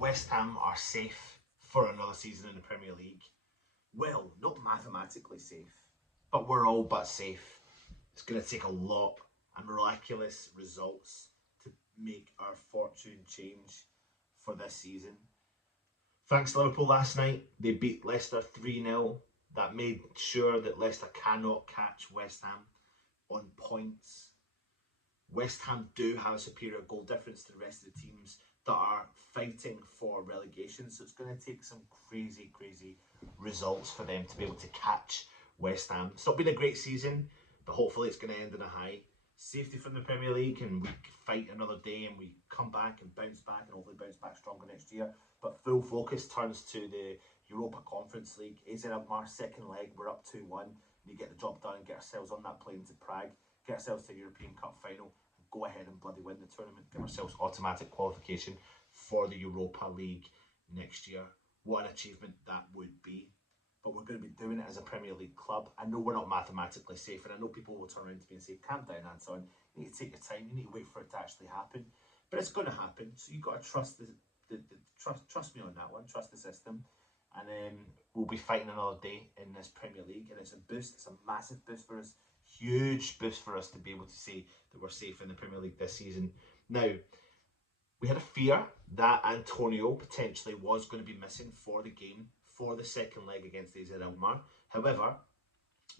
West Ham are safe for another season in the Premier League. Well, not mathematically safe, but we're all but safe. It's going to take a lot of miraculous results to make our fortune change for this season. Thanks to Liverpool last night, they beat Leicester 3-0. That made sure that Leicester cannot catch West Ham on points. West Ham do have a superior goal difference to the rest of the teams that are fighting for relegation, so it's going to take some crazy results for them to be able to catch West Ham. It's not been a great season, but hopefully it's going to end in a high. Safety from the Premier League, and we fight another day and we come back and bounce back and hopefully bounce back stronger next year. But full focus turns to the Europa Conference League. AZ Alkmaar, second leg, we're up 2-1. We get the job done and get ourselves on that plane to Prague, get ourselves to a European Cup final, go ahead and bloody win the tournament, give ourselves automatic qualification for the Europa League next year. What an achievement that would be. But we're going to be doing it as a Premier League club. I know we're not mathematically safe, and I know people will turn around to me and say, calm down, Anton, you need to take your time, you need to wait for it to actually happen. But it's going to happen, so you've got to trust trust me on that one, trust the system. And we'll be fighting another day in this Premier League, and it's a boost, it's a massive boost for us. Huge boost for us to be able to say that we're safe in the Premier League this season. Now, we had a fear that Antonio potentially was going to be missing for the game, for the second leg against AZ Alkmaar. However,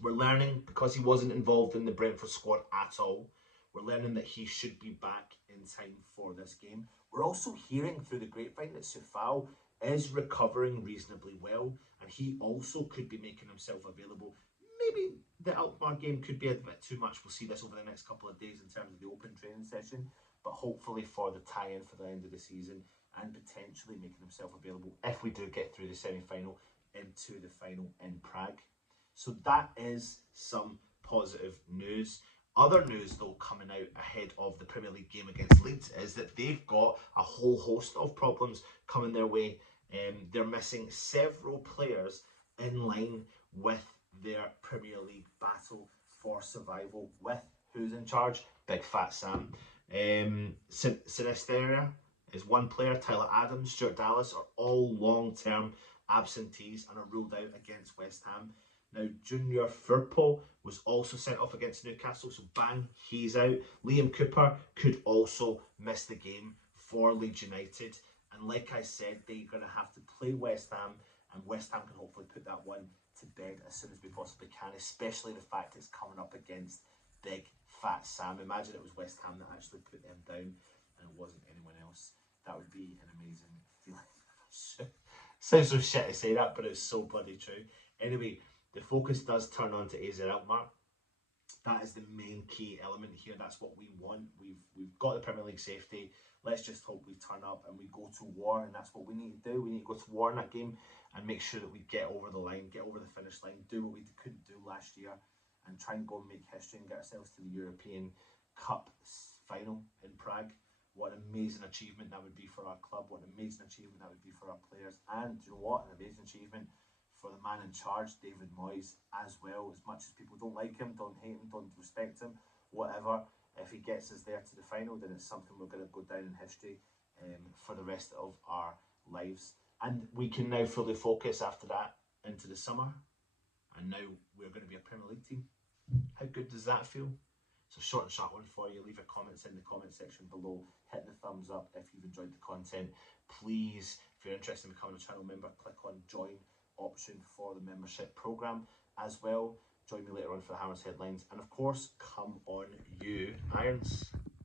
we're learning, because he wasn't involved in the Brentford squad at all, we're learning that he should be back in time for this game. We're also hearing through the grapevine that Sufal is recovering reasonably well, and he also could be making himself available. Maybe the Alkmaar game could be a bit too much. We'll see this over the next couple of days in terms of the open training session, but hopefully for the tie-in for the end of the season and potentially making himself available if we do get through the semi-final into the final in Prague. So that is some positive news. Other news though coming out ahead of the Premier League game against Leeds is that they've got a whole host of problems coming their way. They're missing several players in line with their Premier League battle for survival with who's in charge? Big Fat Sam. Sinisterra is one player, Tyler Adams, Stuart Dallas are all long-term absentees and are ruled out against West Ham. Now, Junior Firpo was also sent off against Newcastle, so bang, he's out. Liam Cooper could also miss the game for Leeds United. And like I said, they're going to have to play West Ham, and West Ham can hopefully put that one to bed as soon as we possibly can, especially the fact it's coming up against Big Fat Sam. Imagine it was West Ham that actually put them down and it wasn't anyone else. That would be an amazing feeling. Sounds so shit to say that, but it's so bloody true. Anyway, the focus does turn on to AZ Alkmaar. That is the main key element here. That's what we want. We've got the Premier League safety. Let's just hope we turn up and we go to war, and that's what we need to do. We need to go to war in that game and make sure that we get over the line, get over the finish line, do what we couldn't do last year, and try and go and make history and get ourselves to the European Cup final in Prague. What an amazing achievement that would be for our club. What an amazing achievement that would be for our players. And you know what? An amazing achievement for the man in charge, David Moyes, as well. As much as people don't like him, don't hate him, don't respect him, whatever, if he gets us there to the final, then it's something we're going to go down in history for the rest of our lives. And we can now fully focus after that into the summer, and now we're going to be a Premier League team. How good does that feel? It's a short and sharp one for you. Leave your comments in the comment section below. Hit the thumbs up if you've enjoyed the content. Please, if you're interested in becoming a channel member, click on join option for the membership program as well. Join me later on for the Hammers headlines, and of course, come on you Irons.